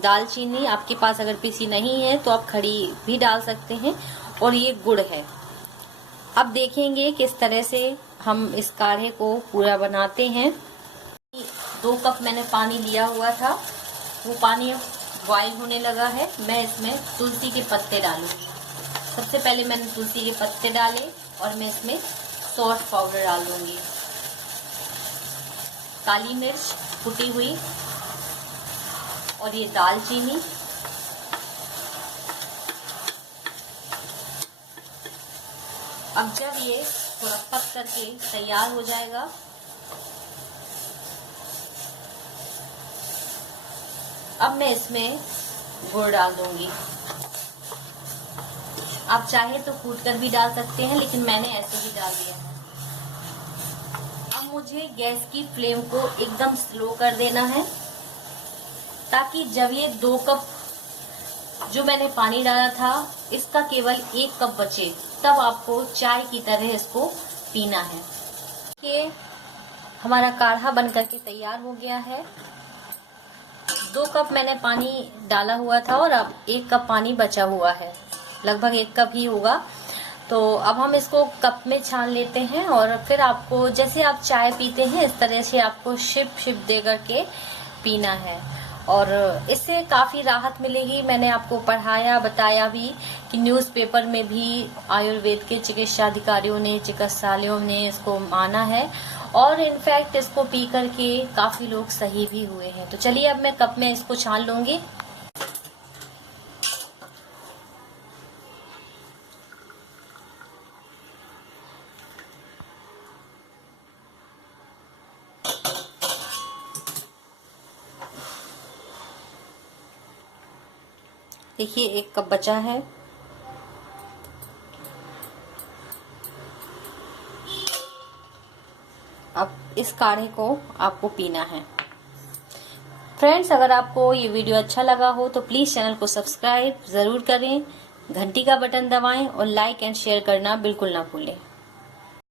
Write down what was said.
दालचीनी आपके पास अगर पीसी नहीं है तो आप खड़ी भी डाल सकते हैं, और ये गुड़ है। अब देखेंगे किस तरह से हम इस काढ़े को पूरा बनाते हैं। 2 कप मैंने पानी लिया हुआ था, वो पानी बॉईल होने लगा है। मैं इसमें तुलसी के पत्ते डालूंगी। सबसे पहले मैंने तुलसी के पत्ते डाले और मैं इसमें सौंठ पाउडर डाल दूंगी, काली मिर्च कुटी हुई, और ये दालचीनी, अब जब ये थोड़ा पक करके तैयार हो जाएगा, अब मैं इसमें गुड़ डाल दूंगी। आप चाहे तो कूट कर भी डाल सकते हैं, लेकिन मैंने ऐसे ही डाल दिया है। अब मुझे गैस की फ्लेम को एकदम स्लो कर देना है, ताकि जब ये 2 कप जो मैंने पानी डाला था इसका केवल 1 कप बचे, तब आपको चाय की तरह इसको पीना है। ये हमारा काढ़ा बनकर के तैयार हो गया है। 2 कप मैंने पानी डाला हुआ था और अब 1 कप पानी बचा हुआ है, लगभग 1 कप ही होगा। तो अब हम इसको कप में छान लेते हैं, और फिर आपको जैसे आप चाय पीते हैं इस तरह से आपको शिप दे करके पीना है, और इससे काफ़ी राहत मिलेगी। मैंने आपको पढ़ाया बताया भी कि न्यूज़पेपर में भी आयुर्वेद के चिकित्सा अधिकारियों ने, चिकित्सालयों ने इसको माना है, और इनफैक्ट इसको पी करके काफ़ी लोग सही भी हुए हैं। तो चलिए अब मैं कप में इसको छान लूँगी। देखिए 1 कप बचा है। अब इस काढ़े को आपको पीना है। फ्रेंड्स, अगर आपको ये वीडियो अच्छा लगा हो तो प्लीज़ चैनल को सब्सक्राइब ज़रूर करें, घंटी का बटन दबाएं और लाइक एंड शेयर करना बिल्कुल ना भूलें।